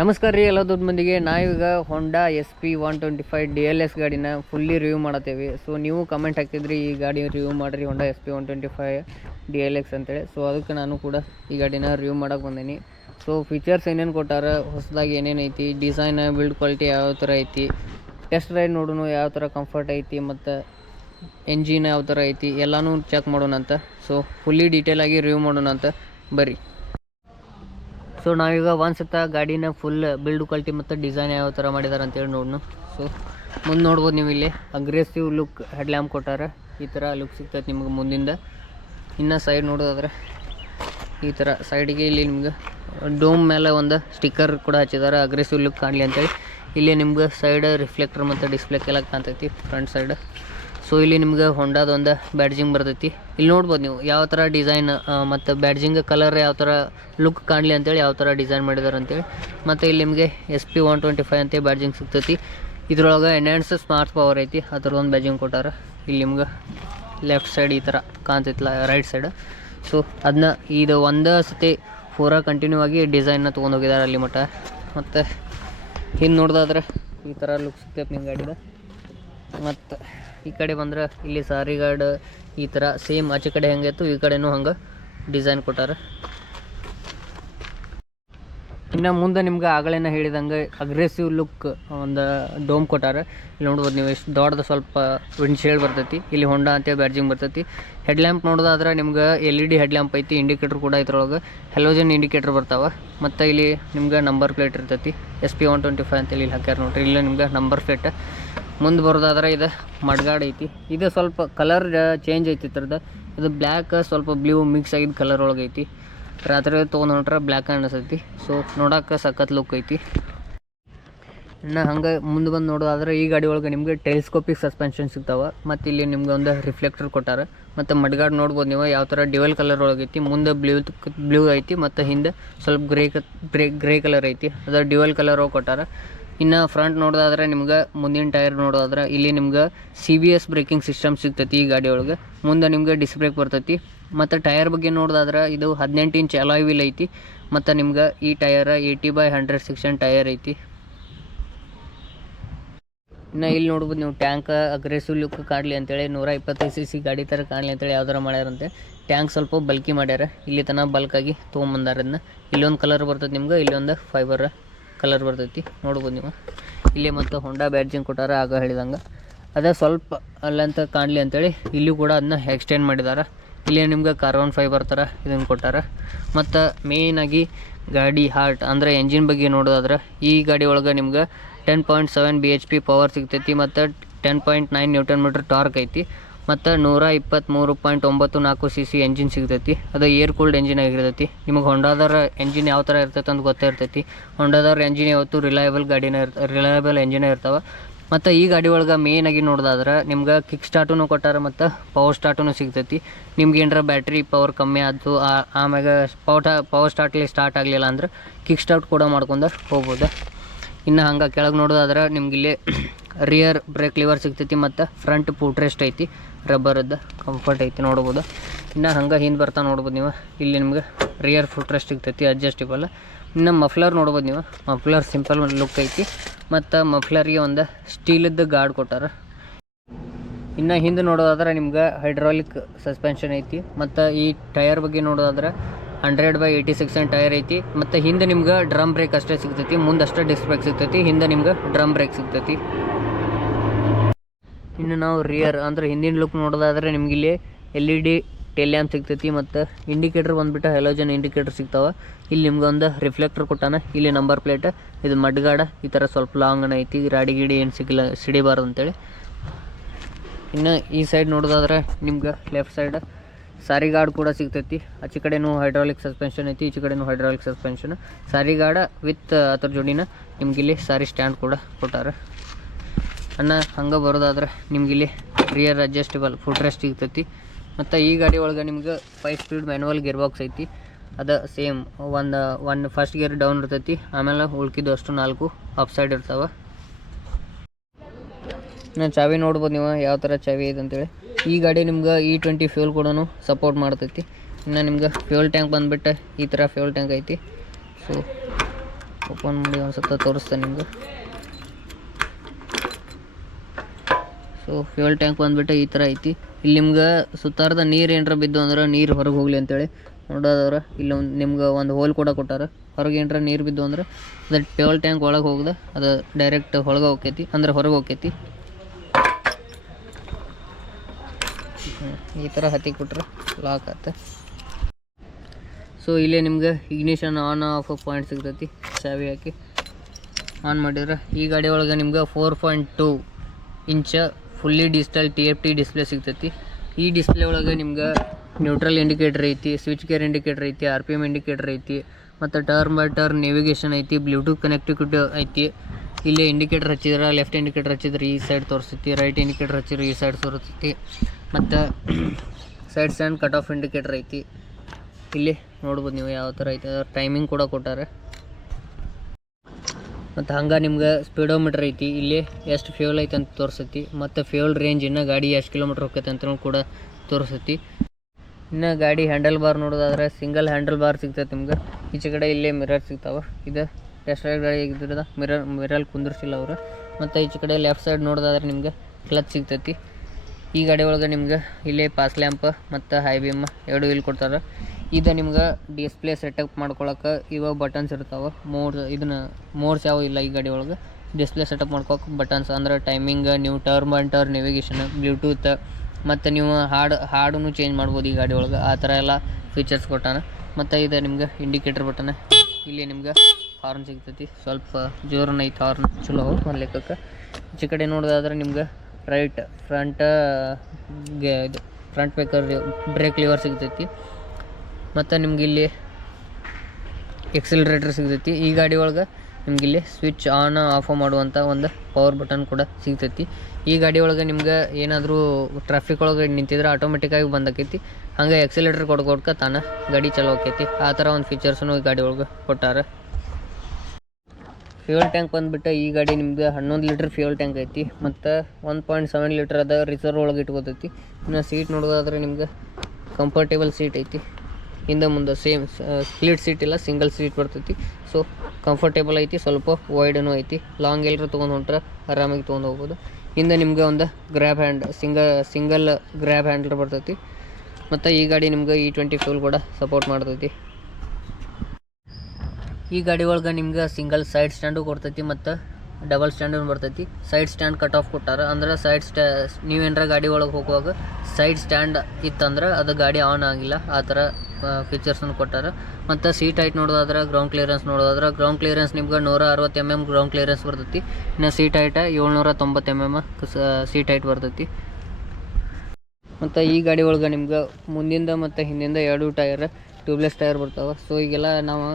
ನಮಸ್ಕಾರ ರೀ ಎಲ್ಲ ದೊಡ್ಡ ಮಂದಿಗೆ. ನಾವೀಗ ಹೊಂಡಾ SP125 DLS ಗಾಡಿನ ಫುಲ್ಲಿ ರಿವ್ಯೂ ಮಾಡತ್ತೇವೆ. ಸೊ ನೀವು ಕಮೆಂಟ್ ಹಾಕಿದ್ರಿ ಈ ಗಾಡಿ ರಿವ್ಯೂ ಮಾಡಿರಿ ಹೊಂಡಾ SP125 DLX ಅಂತೇಳಿ. ಸೊ ಅದಕ್ಕೆ ನಾನು ಕೂಡ ಈ ಗಾಡಿನ ರಿವ್ಯೂ ಮಾಡೋಕೆ ಬಂದೀನಿ. ಸೊ ಫೀಚರ್ಸ್ ಏನೇನು ಕೊಟ್ಟಾರ, ಹೊಸದಾಗಿ ಏನೇನು ಐತಿ, ಡಿಸೈನ್ ಬಿಲ್ಡ್ ಕ್ವಾಲಿಟಿ ಯಾವ ಥರ ಐತಿ, ಟೆಸ್ಟ್ ರೈಡ್ ನೋಡೋಣ ಯಾವ ಥರ ಕಂಫರ್ಟ್ ಐತಿ, ಮತ್ತು ಎಂಜಿನ್ ಯಾವ ಥರ ಐತಿ ಎಲ್ಲನೂ ಚೆಕ್ ಮಾಡೋಣ ಅಂತ. ಸೊ ಫುಲ್ಲಿ ಡೀಟೇಲಾಗಿ ರಿವ್ಯೂ ಮಾಡೋಣ ಅಂತ ಬರ್ರಿ. ಸೊ ನಾವೀಗ ಒಂದ್ಸತ ಗಾಡಿನ ಫುಲ್ ಬಿಲ್ಡ್ ಕ್ವಾಲಿಟಿ ಮತ್ತು ಡಿಸೈನ್ ಯಾವ ಥರ ಮಾಡಿದ್ದಾರೆ ಅಂತೇಳಿ ನೋಡೋಣ. ಸೊ ಮುಂದೆ ನೋಡ್ಬೋದು ನೀವು ಇಲ್ಲಿ ಅಗ್ರೆಸಿವ್ ಲುಕ್ ಹೆಡ್ಲ್ಯಾಂಪ್ ಕೊಟ್ಟಾರ. ಈ ಥರ ಲುಕ್ ಸಿಗ್ತೈತೆ ನಿಮ್ಗೆ ಮುಂದಿಂದ. ಇನ್ನು ಸೈಡ್ ನೋಡೋದಾದ್ರೆ ಈ ಥರ ಸೈಡಿಗೆ ಇಲ್ಲಿ ನಿಮ್ಗೆ ಡೋಮ್ ಮೇಲೆ ಒಂದು ಸ್ಟಿಕ್ಕರ್ ಕೂಡ ಹಚ್ಚಿದ್ದಾರೆ ಅಗ್ರೆಸಿವ್ ಲುಕ್ ಕಾಣಲಿ ಅಂತೇಳಿ. ಇಲ್ಲಿ ನಿಮ್ಗೆ ಸೈಡ್ ರಿಫ್ಲೆಕ್ಟರ್ ಮತ್ತು ಡಿಸ್ಪ್ಲೇಕ್ಕೆಲ್ಲ ಕಾಣ್ತೈತಿ ಫ್ರಂಟ್ ಸೈಡ್. ಸೊ ಇಲ್ಲಿ ನಿಮ್ಗೆ ಹೊಂಡಾದ ಒಂದು ಬ್ಯಾಡ್ಜಿಂಗ್ ಬರ್ತೈತಿ. ಇಲ್ಲಿ ನೋಡ್ಬೋದು ನೀವು ಯಾವ ಥರ ಡಿಸೈನ್ ಮತ್ತು ಬ್ಯಾಡ್ಜಿಂಗ್ ಕಲರ್ ಯಾವ ಥರ ಲುಕ್ ಕಾಣಲಿ ಅಂತೇಳಿ ಯಾವ ಥರ ಡಿಸೈನ್ ಮಾಡಿದ್ದಾರೆ ಅಂತೇಳಿ. ಮತ್ತು ಇಲ್ಲಿ ನಿಮಗೆ SP125 ಅಂತೇಳಿ ಬ್ಯಾಡ್ಜಿಂಗ್ ಸಿಗ್ತೈತಿ. ಇದ್ರೊಳಗೆ ಎನ್ಹಾನ್ಸ್ ಸ್ಮಾರ್ಟ್ ಪವರ್ ಐತಿ, ಅದರದೊಂದು ಬ್ಯಾಡ್ಜಿಂಗ್ ಕೊಟ್ಟಾರ. ಇಲ್ಲಿ ನಿಮ್ಗೆ ಲೆಫ್ಟ್ ಸೈಡ್ ಈ ಥರ ಕಾಣ್ತೈತಿಲ್ಲ ರೈಟ್ ಸೈಡ್. ಸೊ ಅದನ್ನ ಇದು ಒಂದೇ ಸತಿ ಪೂರಾ ಕಂಟಿನ್ಯೂ ಆಗಿ ಡಿಸೈನ್ನ ತೊಗೊಂಡೋಗಿದ್ದಾರೆ ಅಲ್ಲಿ ಮಟ್ಟ. ಮತ್ತು ಹಿಂದೆ ನೋಡ್ದಾದ್ರೆ ಈ ಥರ ಲುಕ್ ಸಿಗ್ತೈತೆ ನಿಮ್ಮ ಗಾಡಿದ. ಮತ್ತು ಈ ಕಡೆ ಬಂದ್ರೆ ಇಲ್ಲಿ ಸಾರಿ ಗಾರ್ಡ್ ಈ ಥರ ಸೇಮ್ ಆಚೆ ಕಡೆ ಹೆಂಗೆ ಇತ್ತು ಈ ಕಡೆನೂ ಹಂಗೆ ಡಿಸೈನ್ ಕೊಟ್ಟಾರ. ಇನ್ನು ಮುಂದೆ ನಿಮ್ಗೆ ಆಗಳೇನ ಹೇಳಿದಂಗೆ ಅಗ್ರೆಸಿವ್ ಲುಕ್ ಒಂದು ಡೋಮ್ ಕೊಟ್ಟಾರ. ಇಲ್ಲಿ ನೋಡ್ಬೋದು ನೀವು ಎಷ್ಟು ದೊಡ್ಡದು ಸ್ವಲ್ಪ ವಿಂಡ್ಶೀಲ್ಡ್ ಬರ್ತೈತಿ. ಇಲ್ಲಿ ಹೊಂಡಾ ಅಂತೇಳಿ ಬ್ಯಾಡ್ಜಿಂಗ್ ಬರ್ತೈತಿ. ಹೆಡ್ಲ್ಯಾಂಪ್ ನೋಡೋದಾದ್ರೆ ನಿಮ್ಗೆ LED ಹೆಡ್ಲ್ಯಾಂಪ್ ಐತಿ. ಇಂಡಿಕೇಟ್ರ್ ಕೂಡ ಇದ್ರೊಳಗೆ ಹೆಲೋಜನ್ ಇಂಡಿಕೇಟ್ರ್ ಬರ್ತಾವೆ. ಮತ್ತು ಇಲ್ಲಿ ನಿಮ್ಗೆ ನಂಬರ್ ಪ್ಲೇಟ್ ಇರ್ತೈತಿ. SP125 ಅಂತೇಳಿ ಇಲ್ಲಿ ಹಾಕ್ಯಾರ ನೋಡ್ರಿ. ಇಲ್ಲ ನಿಮ್ಗೆ ನಂಬರ್ ಪ್ಲೇಟ್. ಮುಂದೆ ಬರೋದಾದ್ರೆ ಇದು ಮಡ್ಗಾಡ್ ಐತಿ. ಇದು ಸ್ವಲ್ಪ ಕಲರ್ ಚೇಂಜ್ ಐತಿ ಇದ್ರದ್ದು. ಇದು ಬ್ಲ್ಯಾಕ್ ಸ್ವಲ್ಪ ಬ್ಲೂ ಮಿಕ್ಸ್ ಆಗಿದ್ದು ಕಲರ್ ಒಳಗೆ ಐತಿ. ರಾತ್ರಿ ತೊಗೊಂಡು ಹೊಂಟ್ರೆ ಬ್ಲ್ಯಾಕ್ ಅನಿಸ್ತೈತಿ. ಸೊ ನೋಡೋಕೆ ಸಖತ್ ಲುಕ್ ಐತಿ. ಇನ್ನು ಹಂಗೆ ಮುಂದೆ ಬಂದು ನೋಡೋದಾದ್ರೆ ಈ ಗಾಡಿ ಒಳಗೆ ನಿಮಗೆ ಟೆಲಿಸ್ಕೋಪಿಕ್ ಸಸ್ಪೆನ್ಷನ್ ಸಿಗ್ತಾವೆ. ಮತ್ತು ಇಲ್ಲಿ ನಿಮ್ಗೆ ಒಂದು ರಿಫ್ಲೆಕ್ಟರ್ ಕೊಟ್ಟಾರ. ಮತ್ತು ಮಡ್ಗಾಡ್ ನೋಡ್ಬೋದು ನೀವು ಯಾವ ಥರ ಡ್ಯುವೆಲ್ ಕಲರ್ ಒಳಗೆ ಐತಿ. ಮುಂದೆ ಬ್ಲೂ ಐತಿ ಮತ್ತು ಹಿಂದೆ ಸ್ವಲ್ಪ ಗ್ರೇ ಕಲರ್ ಐತಿ. ಅದು ಡ್ಯುವೆಲ್ ಕಲರ್ ಒಳಗೆ ಕೊಟ್ಟಾರ. ಇನ್ನು ಫ್ರಂಟ್ ನೋಡೋದಾದ್ರೆ ನಿಮ್ಗೆ ಮುಂದಿನ ಟೈರ್ ನೋಡೋದಾದ್ರೆ ಇಲ್ಲಿ ನಿಮ್ಗೆ CBS ಬ್ರೇಕಿಂಗ್ ಸಿಸ್ಟಮ್ ಸಿಗ್ತೈತಿ ಈ ಗಾಡಿ ಒಳಗೆ. ಮುಂದೆ ನಿಮ್ಗೆ ಡಿಸ್ಕ್ ಬ್ರೇಕ್ ಬರ್ತೈತಿ. ಮತ್ತು ಟೈರ್ ಬಗ್ಗೆ ನೋಡೋದಾದ್ರೆ ಇದು 18 ಇಂಚ್ ಅಲಾಯ್ ವೀಲ್ ಐತಿ. ಮತ್ತು ನಿಮ್ಗೆ ಈ ಟೈರ್ 80/100 ಸೆಕ್ಷನ್ ಟೈರ್ ಐತಿ. ಇನ್ನು ಇಲ್ಲಿ ನೋಡ್ಬೋದು ನೀವು ಟ್ಯಾಂಕ್ ಅಗ್ರೆಸಿವ್ ಲುಕ್ ಕಾಣಲಿ ಅಂತೇಳಿ 125cc ಗಾಡಿ ಥರ ಕಾಣಲಿ ಅಂತೇಳಿ ಯಾವ್ದಾರ ಮಾಡ್ಯಾರಂತೆ. ಟ್ಯಾಂಕ್ ಸ್ವಲ್ಪ ಬಲ್ಕಿ ಮಾಡ್ಯಾರ. ಇಲ್ಲಿ ತನಕ ಬಲ್ಕಾಗಿ ತೊಗೊಂಬಂದಾರ. ಅದನ್ನ ಇಲ್ಲೊಂದು ಕಲರ್ ಬರ್ತೈತಿ ನಿಮ್ಗೆ, ಇಲ್ಲೊಂದು ಫೈಬರ್ ಕಲರ್ ಬರ್ತೈತಿ ನೋಡ್ಬೋದು ನೀವು. ಇಲ್ಲಿ ಮತ್ತು ಹೊಂಡಾ ಬ್ಯಾಡ್ಜಿಂಗ್ ಕೊಟ್ಟಾರ ಆಗ ಹೇಳಿದಂಗೆ. ಅದೇ ಸ್ವಲ್ಪ ಅಲ್ಲಂತ ಕಾಣಲಿ ಅಂತೇಳಿ ಇಲ್ಲಿ ಕೂಡ ಅದನ್ನ ಎಕ್ಸ್ಟೆಂಡ್ ಮಾಡಿದ್ದಾರೆ. ಇಲ್ಲಿ ನಿಮ್ಗೆ ಕಾರ್ಬನ್ ಫೈಬರ್ ಥರ ಇದನ್ನು ಕೊಟ್ಟಾರ. ಮತ್ತು ಮೇಯ್ನಾಗಿ ಗಾಡಿ ಹಾರ್ಟ್ ಅಂದರೆ ಎಂಜಿನ್ ಬಗ್ಗೆ ನೋಡೋದಾದ್ರೆ ಈ ಗಾಡಿ ಒಳಗೆ ನಿಮ್ಗೆ 10.7 BHP ಪವರ್ ಸಿಗ್ತೈತಿ. ಮತ್ತು 10.9 Nm ಟಾರ್ಕ್ ಐತಿ. ಮತ್ತು 123.94 cc ಎಂಜಿನ್ ಸಿಗ್ತೈತಿ. ಅದು ಏರ್ ಕೂಲ್ಡ್ ಎಂಜಿನ್ ಆಗಿರ್ತೈತಿ. ನಿಮಗೆ ಹೊಂಡಾದವ್ರ ಎಂಜಿನ್ ಯಾವ ಥರ ಇರ್ತೈತೆ ಅಂತ ಗೊತ್ತೇ ಇರ್ತೈತಿ. ಹೊಂಡಾದವ್ರ ಎಂಜಿನ್ ಯಾವತ್ತು ರಿಲಯಬಲ್ ಎಂಜಿನೇ ಇರ್ತಾವೆ. ಮತ್ತು ಈ ಗಾಡಿ ಒಳಗೆ ಮೇಯ್ನಾಗಿ ನೋಡೋದಾದ್ರೆ ನಿಮ್ಗೆ ಕಿಕ್ ಸ್ಟಾರ್ಟೂ ಕೊಟ್ಟಾರ ಮತ್ತು ಪವರ್ ಸ್ಟಾರ್ಟೂ ಸಿಗ್ತೈತಿ. ನಿಮ್ಗೆ ಏನಾರ ಬ್ಯಾಟ್ರಿ ಪವರ್ ಕಮ್ಮಿ ಆಯಿತು ಆಮ್ಯಾಗ ಪವರ್ ಸ್ಟಾರ್ಟ್ ಆಗಲಿಲ್ಲ ಅಂದ್ರೆ ಕಿಕ್ ಸ್ಟಾರ್ಟ್ ಕೂಡ ಮಾಡ್ಕೊಂಡು ಹೋಗ್ಬೋದು. ಇನ್ನು ಹಂಗೆ ಕೆಳಗೆ ನೋಡೋದಾದ್ರೆ ನಿಮ್ಗೆ ಇಲ್ಲಿ ರಿಯರ್ ಬ್ರೇಕ್ ಲಿವರ್ ಸಿಗ್ತೈತಿ. ಮತ್ತು ಫ್ರಂಟ್ ಫುಟ್ ರೆಸ್ಟ್ ಐತಿ, ರಬ್ಬರದ್ದು ಕಂಫರ್ಟ್ ಐತಿ ನೋಡ್ಬೋದು. ಇನ್ನು ಹಂಗೆ ಹಿಂದೆ ಬರ್ತಾ ನೋಡ್ಬೋದು ನೀವು. ಇಲ್ಲಿ ನಿಮ್ಗೆ ರಿಯರ್ ಫುಟ್ ರೆಸ್ಟ್ ಸಿಗ್ತೈತಿ ಅಡ್ಜಸ್ಟಿಬಲ್. ಇನ್ನು ಮಫ್ಲರ್ ನೋಡ್ಬೋದು ನೀವು. ಮಫ್ಲರ್ ಸಿಂಪಲ್ ಲುಕ್ ಐತಿ. ಮತ್ತು ಮಫ್ಲರ್ಗೆ ಒಂದು ಸ್ಟೀಲದ್ದು ಗಾರ್ಡ್ ಕೊಟ್ಟಾರ. ಇನ್ನು ಹಿಂದೆ ನೋಡೋದಾದ್ರೆ ನಿಮ್ಗೆ ಹೈಡ್ರಾಲಿಕ್ ಸಸ್ಪೆನ್ಷನ್ ಐತಿ. ಮತ್ತು ಈ ಟೈರ್ ಬಗ್ಗೆ ನೋಡೋದಾದ್ರೆ 100/86 ಟೈರ್ ಐತಿ. ಮತ್ತು ಹಿಂದೆ ನಿಮ್ಗೆ ಡ್ರಮ್ ಬ್ರೇಕ್ ಅಷ್ಟೇ ಸಿಗ್ತೈತಿ. ಮುಂದೆ ಅಷ್ಟೇ ಡಿಸ್ಕ್ ಬ್ರೇಕ್ ಸಿಗ್ತೈತಿ. ಹಿಂದೆ ನಿಮ್ಗೆ ಡ್ರಮ್ ಬ್ರೇಕ್ ಸಿಗ್ತೈತಿ. ಇನ್ನು ನಾವು ರಿಯರ್ ಅಂದರೆ ಹಿಂದಿನ ಲುಕ್ ನೋಡೋದಾದ್ರೆ ನಿಮ್ಗೆ ಇಲ್ಲಿ LED ಟೇಲ್ ಲ್ಯಾಂಪ್ ಸಿಗ್ತೈತಿ. ಮತ್ತು ಇಂಡಿಕೇಟರ್ ಬಂದುಬಿಟ್ಟು ಹೆಲೋಜನ್ ಇಂಡಿಕೇಟರ್ ಸಿಗ್ತಾವೆ. ಇಲ್ಲಿ ನಿಮ್ಗೆ ಒಂದು ರಿಫ್ಲೆಕ್ಟರ್ ಕೊಟ್ಟಾನ. ಇಲ್ಲಿ ನಂಬರ್ ಪ್ಲೇಟ್. ಇದು ಮಡ್ಗಾಡ ಈ ಥರ ಸ್ವಲ್ಪ ಲಾಂಗನ ಐತಿ. ರಾಡಿ ಗಿಡಿ ಏನು ಸಿಡಿಬಾರ್ದು ಅಂತೇಳಿ. ಇನ್ನು ಈ ಸೈಡ್ ನೋಡೋದಾದ್ರೆ ನಿಮ್ಗೆ ಲೆಫ್ಟ್ ಸೈಡ್ ಸಾರಿ ಗಾರ್ಡ್ ಕೂಡ ಸಿಗ್ತೈತಿ. ಆಚೆ ಕಡೆನೂ ಹೈಡ್ರಾಲಿಕ್ ಸಸ್ಪೆನ್ಷನ್ ಐತಿ, ಈಚೆ ಕಡೆನೂ hydraulic suspension. Sari guard with ಅದ್ರ ಜೋಡಿನ ನಿಮ್ಗೆ ಇಲ್ಲಿ ಸಾರಿ ಸ್ಟ್ಯಾಂಡ್ ಕೂಡ ಕೊಟ್ಟಾರ. ಹಂಗೆ ಬರೋದಾದ್ರೆ ನಿಮ್ಗೆ ಇಲ್ಲಿ ರಿಯರ್ ಅಡ್ಜಸ್ಟಬಲ್ ಫುಟ್ ರೆಸ್ಟ್ ಸಿಗ್ತೈತಿ. ಮತ್ತು ಈ ಗಾಡಿ ಒಳಗೆ ನಿಮ್ಗೆ 5 ಸ್ಪೀಡ್ ಮ್ಯಾನುವಲ್ ಗೇರ್ ಬಾಕ್ಸ್ ಐತಿ. ಅದು ಸೇಮ್ ಒಂದು ಫಸ್ಟ್ ಗೇರ್ ಡೌನ್ ಇರ್ತೈತಿ. ಆಮೇಲೆ ಉಳ್ಕಿದ್ದು ಅಷ್ಟು 4 ಅಪ್ ಸೈಡ್ ಇರ್ತಾವೆ. ನಾನು ಚಾವಿ ನೋಡ್ಬೋದು ನೀವು ಯಾವ ಥರ ಚಾವಿ ಇದೆ ಅಂತೇಳಿ. ಈ ಗಾಡಿ ನಿಮ್ಗೆ E20 ಫ್ಯೂಲ್ ಕೂಡ ಸಪೋರ್ಟ್ ಮಾಡ್ತೈತಿ. ಇನ್ನು ನಿಮ್ಗೆ ಫ್ಯೂಲ್ ಟ್ಯಾಂಕ್ ಬಂದುಬಿಟ್ಟು ಈ ಥರ ಫ್ಯೂಲ್ ಟ್ಯಾಂಕ್ ಐತಿ. ಸೊ ಓಪನ್ ಮಾಡಿ ಒಂದು ಸತ ತೋರಿಸ್ತೇನೆ ನಿಮ್ಗೆ. ಸೊ ಫ್ಯೂಯಲ್ ಟ್ಯಾಂಕ್ ಬಂದುಬಿಟ್ಟು ಈ ಥರ ಐತಿ. ಇಲ್ಲಿ ನಿಮ್ಗೆ ಸುತ್ತಾರದ ನೀರು ಏನರ ಬಿದ್ದು ಅಂದ್ರೆ ನೀರು ಹೊರಗೆ ಹೋಗಲಿ ಅಂತೇಳಿ ನೋಡೋದವ್ರೆ ಇಲ್ಲಿ ನಿಮ್ಗೆ ಒಂದು ಹೋಲ್ ಕೂಡ ಕೊಟ್ಟಾರ. ಹೊರಗೆ ಏನರ ನೀರು ಬಿದ್ದು ಅಂದ್ರೆ ಅದು ಫ್ಯೂಯಲ್ ಟ್ಯಾಂಕ್ ಒಳಗೆ ಹೋಗ್ದೆ ಅದು ಡೈರೆಕ್ಟ್ ಹೊರಗೆ ಹೋಗ್ತೈತಿ, ಅಂದ್ರೆ ಹೊರಗೆ ಹೋಗ್ತೈತಿ. ಈ ಥರ ಹತ್ತಿ ಕೊಟ್ರೆ ಲಾಕ್ ಆಗುತ್ತೆ. ಸೊ ಇಲ್ಲೇ ನಿಮ್ಗೆ ಇಗ್ನಿಷನ್ ಆನ್ ಆಫ್ ಪಾಯಿಂಟ್ ಸಿಗ್ತೈತಿ. ಚಾವಿ ಹಾಕಿ ಆನ್ ಮಾಡಿದ್ರೆ ಈ ಗಾಡಿ ಒಳಗೆ ನಿಮ್ಗೆ 4.2 inch fully digital TFT display ಸಿಗ್ತೈತಿ. ಈ ಡಿಸ್ಪ್ಲೇ ಒಳಗೆ ನಿಮ್ಗೆ ನ್ಯೂಟ್ರಲ್ ಇಂಡಿಕೇಟರ್ ಐತಿ, ಸ್ವಿಚ್ ಗೇರ್ ಇಂಡಿಕೇಟರ್ ಐತಿ, RPM ಇಂಡಿಕೇಟರ್ ಐತಿ, ಮತ್ತು ಟರ್ನ್ ಬೈ ಟರ್ನ್ ನೇವಿಗೇಷನ್ ಐತಿ, ಬ್ಲೂಟೂತ್ ಕನೆಕ್ಟಿವಿಟಿ ಐತಿ. ಇಲ್ಲಿ ಇಂಡಿಕೇಟರ್ ಹಚ್ಚಿದ್ರೆ ಲೆಫ್ಟ್ ಇಂಡಿಕೇಟರ್ ಹಚ್ಚಿದ್ರೆ ಈ ಸೈಡ್ ತೋರಿಸ್ತೈತಿ, ರೈಟ್ ಇಂಡಿಕೇಟರ್ ಹಚ್ಚಿದ್ರೆ ಈ ಸೈಡ್ ತೋರಿಸ್ತೈತಿ, ಮತ್ತು side stand cut off indicator ಐತಿ. ಇಲ್ಲಿ ನೋಡ್ಬೋದು ನೀವು ಯಾವ ಥರ ಐತೆ. ಟೈಮಿಂಗ್ ಕೂಡ ಕೊಟ್ಟಾರೆ. ಮತ್ತು ಹಂಗೆ ನಿಮ್ಗೆ ಸ್ಪೀಡೋಮೀಟ್ರ್ ಐತಿ. ಇಲ್ಲಿ ಎಷ್ಟು ಫ್ಯೂಲ್ ಐತೆ ಅಂತ ತೋರಿಸ್ತೈತಿ, ಮತ್ತು ಫ್ಯೂಲ್ ರೇಂಜ್ ಇನ್ನೂ ಗಾಡಿ ಎಷ್ಟು ಕಿಲೋಮೀಟ್ರ್ ಹೋಗ್ತೈತೆ ಅಂತ ಕೂಡ ತೋರಿಸ್ತೈತಿ. ಇನ್ನು ಗಾಡಿ ಹ್ಯಾಂಡಲ್ ಬಾರ್ ನೋಡೋದಾದ್ರೆ ಸಿಂಗಲ್ ಹ್ಯಾಂಡಲ್ ಬಾರ್ ಸಿಗ್ತೈತೆ ನಿಮ್ಗೆ. ಈಚೆ ಕಡೆ ಇಲ್ಲೇ ಮಿರರ್ ಸಿಗ್ತಾವೆ. ಇದು ಟೆಸ್ಟ್ ರೈಡ್ ಗಾಡಿ ಆಗಿದ್ರದ ಮಿರರ್ ಕುಂದಿರ್ಸಿಲ್ಲ ಅವರು. ಮತ್ತು ಈಚೆ ಕಡೆ ಲೆಫ್ಟ್ ಸೈಡ್ ನೋಡೋದಾದ್ರೆ ನಿಮ್ಗೆ ಕ್ಲಚ್ ಸಿಗ್ತೈತಿ. ಈ ಗಾಡಿ ಒಳಗೆ ನಿಮ್ಗೆ ಇಲ್ಲೇ ಪಾಸ್ ಲ್ಯಾಂಪ್ ಮತ್ತು ಹೈ ಬೀಮ್ ಎರಡು ವೀಲ್ ಕೊಡ್ತಾರೆ. ಇದು ನಿಮ್ಗೆ ಡಿಸ್ಪ್ಲೇ ಸೆಟಪ್ ಮಾಡ್ಕೊಳಕ್ಕೆ ಇವಾಗ ಬಟನ್ಸ್ ಇರ್ತಾವೆ. ಮೋಡ್ಸ್ ಯಾವ ಇಲ್ಲ ಈ ಗಾಡಿ ಒಳಗೆ. ಡಿಸ್ಪ್ಲೇ ಸೆಟಪ್ ಮಾಡ್ಕೊಳಕ್ಕೆ ಬಟನ್ಸ್ ಅಂದ್ರೆ ಟೈಮಿಂಗ್, ನೀವು turn by turn navigation, Bluetooth, ಮತ್ತು ನೀವು ಹಾಡನ್ನು ಚೇಂಜ್ ಮಾಡ್ಬೋದು ಈ ಗಾಡಿ ಒಳಗೆ. ಆ ಥರ ಎಲ್ಲ ಫೀಚರ್ಸ್ ಕೊಟ್ಟಾನ. ಮತ್ತು ಇದು ನಿಮ್ಗೆ ಇಂಡಿಕೇಟರ್ ಬಟನ್. ಇಲ್ಲಿ ನಿಮ್ಗೆ ಹಾರ್ನ್ ಸಿಗ್ತೈತಿ. ಸ್ವಲ್ಪ ಜೋರನ್ನ ಐತೆ ಹಾರ್ನ್, ಚಲೋ ಒಂದು ಲೆಕ್ಕಕ್ಕೆ. ಈಚೆ ಕಡೆ ನೋಡೋದಾದ್ರೆ ನಿಮ್ಗೆ ರೈಟ್ ಇದು ಫ್ರಂಟ್ ಬ್ರೇಕ್ ಲಿವರ್ ಸಿಗ್ತೈತಿ. ಮತ್ತು ನಿಮ್ಗೆ ಇಲ್ಲಿ ಎಕ್ಸಿಲರೇಟರ್ ಸಿಗ್ತೈತಿ. ಈ ಗಾಡಿ ಒಳಗೆ ನಿಮ್ಗೆ ಇಲ್ಲಿ ಸ್ವಿಚ್ ಆನ್ ಆಫ್ ಮಾಡುವಂಥ ಒಂದು ಪವರ್ ಬಟನ್ ಕೂಡ ಸಿಗ್ತೈತಿ. ಈ ಗಾಡಿ ಒಳಗೆ ನಿಮ್ಗೆ ಏನಾದರೂ ಟ್ರಾಫಿಕ್ ಒಳಗೆ ನಿಂತಿದ್ರೆ ಆಟೋಮೆಟಿಕ್ಕಾಗಿ ಬಂದಾಕೈತಿ. ಹಂಗೆ ಎಕ್ಸಿಲೇಟರ್ ಕೊಡ್ಕೊಡ್ಕ ತಾನ ಗಾಡಿ ಚಲೋ ಆಕೈತಿ. ಆ ಥರ ಒಂದು ಫೀಚರ್ಸನ್ನು ಈ ಗಾಡಿ ಒಳಗೆ ಕೊಟ್ಟಾರೆ. ಫ್ಯೂಯಲ್ ಟ್ಯಾಂಕ್ ಬಂದುಬಿಟ್ಟು ಈ ಗಾಡಿ ನಿಮ್ಗೆ 11 ಲೀಟ್ರ್ ಫ್ಯೂಯಲ್ ಟ್ಯಾಂಕ್ ಐತಿ. ಮತ್ತು 1.7 ಲೀಟ್ರ್ ಅದ ರಿಸರ್ವ್ ಒಳಗೆ ಇಟ್ಕೋತೈತಿ. ಇನ್ನು ಸೀಟ್ ನೋಡೋದಾದ್ರೆ ನಿಮ್ಗೆ ಕಂಫರ್ಟೇಬಲ್ ಸೀಟ್ ಐತಿ. ಹಿಂದೆ ಮುಂದೆ ಸೇಮ್ ಸ್ಪ್ಲಿಟ್ ಸೀಟ್ ಇಲ್ಲ, ಸಿಂಗಲ್ ಸೀಟ್ ಬರ್ತೈತಿ. ಸೊ ಕಂಫರ್ಟೇಬಲ್ ಐತಿ, ಸ್ವಲ್ಪ ವೈಡೂ ಐತಿ. ಲಾಂಗ್ ಎಲ್ಲರೂ ತೊಗೊಂಡು ಹೊಂಟ್ರೆ ಆರಾಮಾಗಿ ತೊಗೊಂಡು ಹೋಗ್ಬೋದು. ಹಿಂದೆ ನಿಮ್ಗೆ ಒಂದು grab hand single grab handler ಬರ್ತೈತಿ. ಮತ್ತು ಈ ಗಾಡಿ ನಿಮ್ಗೆ E20 ಫ್ಯೂಲ್ ಕೂಡ ಸಪೋರ್ಟ್ ಮಾಡ್ತೈತಿ. ಈ ಗಾಡಿ ಒಳಗೆ ನಿಮ್ಗೆ ಸಿಂಗಲ್ ಸೈಡ್ ಸ್ಟ್ಯಾಂಡು ಕೊಡ್ತೈತಿ ಮತ್ತು ಡಬಲ್ ಸ್ಟ್ಯಾಂಡು ಬರ್ತೈತಿ. ಸೈಡ್ ಸ್ಟ್ಯಾಂಡ್ ಕಟ್ ಆಫ್ ಕೊಟ್ಟಾರ. ಅಂದ್ರೆ ನೀವೇನಾರ ಗಾಡಿ ಒಳಗೆ ಹೋಗುವಾಗ ಸೈಡ್ ಸ್ಟ್ಯಾಂಡ್ ಇತ್ತಂದ್ರೆ ಅದು ಗಾಡಿ ಆನ್ ಆಗಿಲ್ಲ. ಆ ಥರ ಫೀಚರ್ಸನ್ನು ಕೊಟ್ಟಾರ. ಮತ್ತು ಸೀಟ್ ಹೈಟ್ ನೋಡೋದಾದ್ರೆ ಗ್ರೌಂಡ್ ಕ್ಲಿಯರೆನ್ಸ್ ನಿಮ್ಗೆ 160 mm ಗ್ರೌಂಡ್ ಕ್ಲಿಯರೆನ್ಸ್ ಬರ್ತೈತಿ. ಇನ್ನು seat height 790 mm seat height ಬರ್ತೈತಿ. ಮತ್ತು ಈ ಗಾಡಿ ಒಳಗೆ ನಿಮ್ಗೆ ಮುಂದಿಂದ ಮತ್ತು ಹಿಂದಿಂದ ಎರಡು ಟೈರ್ ಟ್ಯೂಬ್ಲೆಸ್ ಟೈರ್ ಬರ್ತಾವೆ. ಸೊ ಈಗೆಲ್ಲ ನಾವು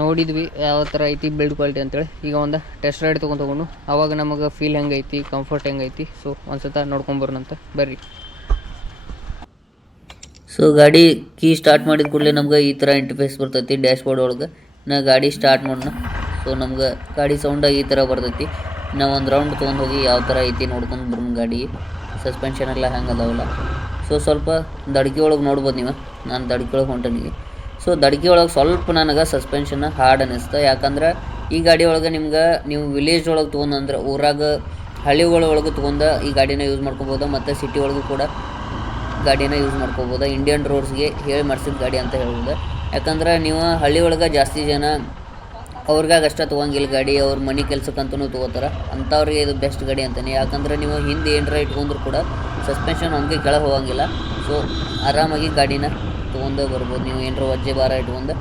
ನೋಡಿದ್ವಿ ಯಾವ ಥರ ಐತಿ ಬಿಲ್ಡ್ ಕ್ವಾಲಿಟಿ ಅಂತೇಳಿ. ಈಗ ಒಂದು ಟೆಸ್ಟ್ ರೈಡ್ ತೊಗೊಂಡು ಆವಾಗ ನಮಗೆ ಫೀಲ್ ಹೆಂಗೈತಿ, ಕಂಫರ್ಟ್ ಹೆಂಗೈತಿ, ಸೊ ಒಂದು ಸತ ನೋಡ್ಕೊಂಬರೋಣಂತ ಬರ್ರಿ. ಸೊ ಗಾಡಿ ಕೀ ಸ್ಟಾರ್ಟ್ ಮಾಡಿದ ಕೂಡಲೇ ನಮ್ಗೆ ಈ ಥರ ಇಂಟರ್ಫೇಸ್ ಬರ್ತೈತಿ ಡ್ಯಾಶ್ ಬೋರ್ಡ್ ಒಳಗೆ. ನಾ ಗಾಡಿ ಸ್ಟಾರ್ಟ್ ಮಾಡೋಣ. ಸೊ ನಮ್ಗೆ ಗಾಡಿ ಸೌಂಡ ಈ ಥರ ಬರ್ತೈತಿ. ನಾವು ಒಂದು ರೌಂಡ್ ತೊಗೊಂಡು ಹೋಗಿ ಯಾವ ಥರ ಐತಿ ನೋಡ್ಕೊಂಡು ಬರೋಣ. ಗಾಡಿ ಸಸ್ಪೆನ್ಷನ್ ಎಲ್ಲ ಹೆಂಗೆ ಅದಾವಲ್ಲ. ಸೊ ಸ್ವಲ್ಪ ದಡ್ಕಿ ಒಳಗೆ ನೋಡ್ಬೋದು ನೀವು. ನಾನು ದಡ್ಕಿ ಒಳಗೆ ಹೊಂಟನಿಗೆ. ಸೊ ದಡ್ಕಿ ಒಳಗೆ ಸ್ವಲ್ಪ ನನಗೆ ಸಸ್ಪೆನ್ಷನ್ ಹಾರ್ಡ್ ಅನ್ನಿಸ್ತು. ಯಾಕಂದ್ರೆ ಈ ಗಾಡಿ ಒಳಗೆ ನಿಮ್ಗೆ ನೀವು ವಿಲೇಜ್ ಒಳಗೆ ತೊಗೊಂಡ್ರೆ ಊರಾಗ ಹಳ್ಳಿಗಳ ಒಳಗೆ ತೊಗೊಂಡು ಈ ಗಾಡಿನ ಯೂಸ್ ಮಾಡ್ಕೋಬೋದು. ಮತ್ತು ಸಿಟಿ ಒಳಗೂ ಕೂಡ ಗಾಡಿನ ಯೂಸ್ ಮಾಡ್ಕೋಬೋದು. ಇಂಡಿಯನ್ ರೋಡ್ಸ್ಗೆ ಹೇಳಿ ಮಾಡಿಸಿದ ಗಾಡಿ ಅಂತ ಹೇಳ್ಬೋದು. ಯಾಕಂದ್ರೆ ನೀವು ಹಳ್ಳಿ ಒಳಗೆ ಜಾಸ್ತಿ ಜನ ಅವ್ರಿಗಾಗ ಅಷ್ಟೇ ತೊಗೊಂಗಿಲ್ಲ ಗಾಡಿ, ಅವ್ರ ಮನೆ ಕೆಲಸಕ್ಕಂತೂ ತೊಗೋತಾರೆ. ಅಂಥವ್ರಿಗೆ ಇದು ಬೆಸ್ಟ್ ಗಾಡಿ ಅಂತಲೇ. ಯಾಕಂದರೆ ನೀವು ಹಿಂದೆ ಏನರ ಇಟ್ಕೊಂಡ್ರು ಕೂಡ ಸಸ್ಪೆನ್ಷನ್ ಹಂಗೆ ಕೆಳಗೆ ಹೋಗಂಗಿಲ್ಲ. ಸೊ ಆರಾಮಾಗಿ ಗಾಡಿನ ತೊಗೊಂಡು ಬರ್ಬೋದು. ನೀವು ಏನರ ವಜ್ಜೆ ಭಾರ ಇಟ್ಕೊಂಡು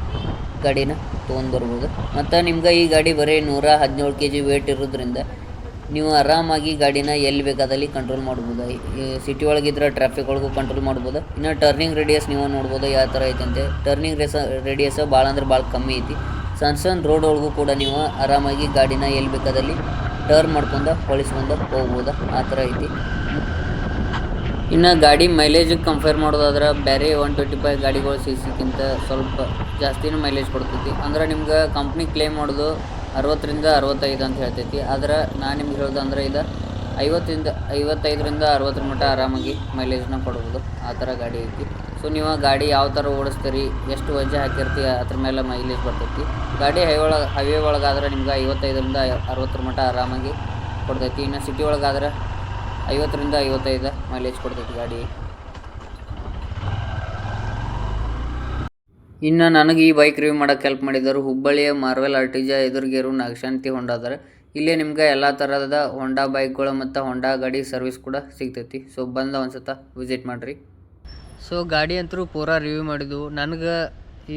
ಗಾಡಿನ ತೊಗೊಂಡು ಬರ್ಬೋದು. ಮತ್ತು ನಿಮ್ಗೆ ಈ ಗಾಡಿ ಬರೀ 117 kg ವೇಟ್ ಇರೋದ್ರಿಂದ ನೀವು ಆರಾಮಾಗಿ ಗಾಡಿನ ಎಲ್ಲಿ ಬೇಕಾದಲ್ಲಿ ಕಂಟ್ರೋಲ್ ಮಾಡ್ಬೋದು. ಸಿಟಿ ಒಳಗಿದ್ರೆ ಟ್ರಾಫಿಕ್ ಒಳಗೂ ಕಂಟ್ರೋಲ್ ಮಾಡ್ಬೋದು. ಇನ್ನು ಟರ್ನಿಂಗ್ ರೇಡಿಯಸ್ ನೀವು ನೋಡ್ಬೋದು ಯಾವ ಥರ ಐತಂತೆ. ಟರ್ನಿಂಗ್ ರೇಡಿಯಸ್ ಭಾಳ ಅಂದ್ರೆ ಭಾಳ ಕಮ್ಮಿ ಐತಿ. ಸಣ್ಣ ರೋಡ್ ಒಳಗೂ ಕೂಡ ನೀವು ಆರಾಮಾಗಿ ಗಾಡಿನ ಎಲ್ಲಿ ಬೇಕಾದಲ್ಲಿ ಟರ್ನ್ ಮಾಡ್ಕೊಂಡು ಹೊಳಿಸ್ಕೊಂಡು ಹೋಗ್ಬೋದು. ಆ ಥರ ಐತಿ. ಇನ್ನು ಗಾಡಿ ಮೈಲೇಜಿಗೆ ಕಂಪೇರ್ ಮಾಡೋದಾದ್ರೆ ಬೇರೆ 125 ಗಾಡಿಗಳು CC ಸ್ವಲ್ಪ ಜಾಸ್ತಿನೂ ಮೈಲೇಜ್ ಕೊಡ್ತೈತಿ. ಅಂದ್ರೆ ನಿಮ್ಗೆ ಕಂಪ್ನಿ ಕ್ಲೇಮ್ ಮಾಡೋದು 60ರಿಂದ 65 ಅಂತ ಹೇಳ್ತೈತಿ. ಆದ್ರೆ ನಾನು ನಿಮ್ಗೆ ಹೇಳೋದಂದ್ರೆ ಇದು 55ರಿಂದ 60 ಮಟ್ಟ ಆರಾಮಾಗಿ ಮೈಲೇಜ್ನ ಕೊಡ್ಬೋದು. ಆ ಥರ ಗಾಡಿ ಐತಿ. ಸೊ ನೀವು ಗಾಡಿ ಯಾವ ಥರ ಓಡಿಸ್ತೀರಿ, ಎಷ್ಟು ವಜ್ಜೆ ಹಾಕಿರ್ತೀವಿ ಅದ್ರ ಮೇಲೆ ಮೈಲೇಜ್ ಬರ್ತೈತಿ. ಗಾಡಿ ಹೈವೇ ಒಳಗಾದ್ರೆ ನಿಮ್ಗೆ 55ರಿಂದ 60 ಮಟ್ಟ ಆರಾಮಾಗಿ ಕೊಡ್ತೈತಿ. ಇನ್ನು ಸಿಟಿ ಒಳಗಾದ್ರೆ 50ರಿಂದ 55 ಮೈಲೇಜ್ ಕೊಡ್ತೈತಿ ಗಾಡಿ. ಇನ್ನು ನನಗೆ ಈ ಬೈಕ್ ರಿವ್ಯೂ ಮಾಡೋಕ್ಕೆ ಹೆಲ್ಪ್ ಮಾಡಿದರು ಹುಬ್ಬಳ್ಳಿಯ ಮಾರ್ವೆಲ್ ಆರ್ಟಿಜಾ ಎದುರುಗೇರು ನಾಗಶಾಂತಿ ಹೊಂಡಾ ಅದಾರೆ. ಇಲ್ಲೇ ನಿಮ್ಗೆ ಎಲ್ಲ ಥರದ ಹೊಂಡಾ ಬೈಕ್ಗಳು ಮತ್ತು ಹೊಂಡಾ ಗಾಡಿ ಸರ್ವಿಸ್ ಕೂಡ ಸಿಗ್ತೈತಿ. ಸೊ ಬಂದ ಒಂದ್ಸತ ವಿಸಿಟ್ ಮಾಡಿರಿ. ಸೊ ಗಾಡಿ ಅಂತೂ ಪೂರಾ ರಿವ್ಯೂ ಮಾಡಿದ್ವು. ನನಗೆ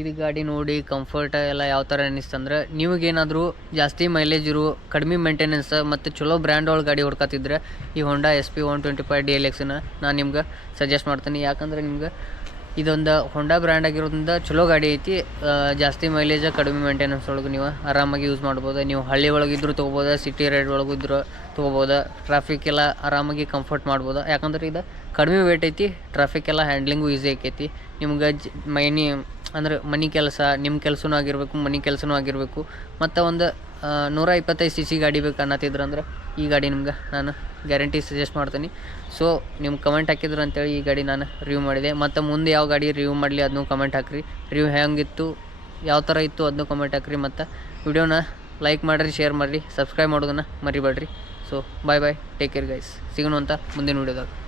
ಇದು ಗಾಡಿ ನೋಡಿ ಕಂಫರ್ಟ್ ಎಲ್ಲ ಯಾವ ಥರ ಅನ್ನಿಸ್ತಂದ್ರೆ, ನಿಮಗೇನಾದರೂ ಜಾಸ್ತಿ ಮೈಲೇಜ್ ಇರೋ ಕಡಿಮೆ ಮೇಂಟೆನೆನ್ಸ್ ಮತ್ತು ಚಲೋ ಬ್ರ್ಯಾಂಡ್ ಒಳಗೆ ಗಾಡಿ ಹೊಡ್ಕೊತಿದ್ರೆ ಈ ಹೊಂಡಾ SP 125 DLXನ ನಾನು ನಿಮ್ಗೆ ಸಜೆಸ್ಟ್ ಮಾಡ್ತೀನಿ. ಯಾಕಂದರೆ ನಿಮ್ಗೆ ಇದೊಂದು ಹೊಂಡಾ ಬ್ರ್ಯಾಂಡ್ ಆಗಿರೋದ್ರಿಂದ ಚಲೋ ಗಾಡಿ ಐತಿ. ಜಾಸ್ತಿ ಮೈಲೇಜ್ ಕಡಿಮೆ ಮೇಂಟೆನೆನ್ಸ್ ಒಳಗೆ ನೀವು ಆರಾಮಾಗಿ ಯೂಸ್ ಮಾಡ್ಬೋದು. ನೀವು ಹಳ್ಳಿ ಒಳಗಿದ್ರು ತೊಗೋಬೋದು, ಸಿಟಿ ರೈಡ್ ಒಳಗಿದ್ರು ತೊಗೋಬೋದು. ಟ್ರಾಫಿಕ್ ಎಲ್ಲ ಆರಾಮಾಗಿ ಕಂಫರ್ಟ್ ಮಾಡ್ಬೋದು. ಯಾಕಂದ್ರೆ ಇದು ಕಡಿಮೆ ವೇಟ್ ಐತಿ, ಟ್ರಾಫಿಕ್ ಎಲ್ಲ ಹ್ಯಾಂಡ್ಲಿಂಗು ಈಸಿ ಆಕೈತಿ. ನಿಮ್ಗೆ ಅಂದ್ರೆ ಮನೆ ಕೆಲಸ, ನಿಮ್ಮ ಕೆಲಸನೂ ಆಗಿರಬೇಕು, ಮನೆ ಕೆಲಸನೂ ಆಗಿರಬೇಕು, ಮತ್ತು ಒಂದು 125cc ಗಾಡಿ ಬೇಕು ಅನ್ನತ್ತಿದ್ರು ಅಂದ್ರೆ ಈ ಗಾಡಿ ನಿಮ್ಗೆ ನಾನು ಗ್ಯಾರಂಟಿ ಸಜೆಸ್ಟ್ ಮಾಡ್ತೀನಿ. ಸೊ ನಿಮ್ಮ ಕಮೆಂಟ್ ಹಾಕಿದ್ರು ಅಂತೇಳಿ ಈ ಗಾಡಿ ನಾನು ರಿವ್ಯೂ ಮಾಡಿದೆ. ಮತ್ತು ಮುಂದೆ ಯಾವ ಗಾಡಿ ರಿವ್ಯೂ ಮಾಡಲಿ ಅದನ್ನೂ ಕಮೆಂಟ್ ಹಾಕಿರಿ. ರಿವ್ಯೂ ಹೆಂಗಿತ್ತು, ಯಾವ ಥರ ಇತ್ತು ಅದನ್ನೂ ಕಮೆಂಟ್ ಹಾಕಿರಿ. ಮತ್ತು ವಿಡಿಯೋನ ಲೈಕ್ ಮಾಡಿರಿ, ಶೇರ್ ಮಾಡಿರಿ, ಸಬ್ಸ್ಕ್ರೈಬ್ ಮಾಡೋದನ್ನು ಮರಿಬೇಡ್ರಿ. So bye take care guys. ಸಿಗೋಣ ಅಂತ ಮುಂದಿನ ವಿಡಿಯೋದಾಗ.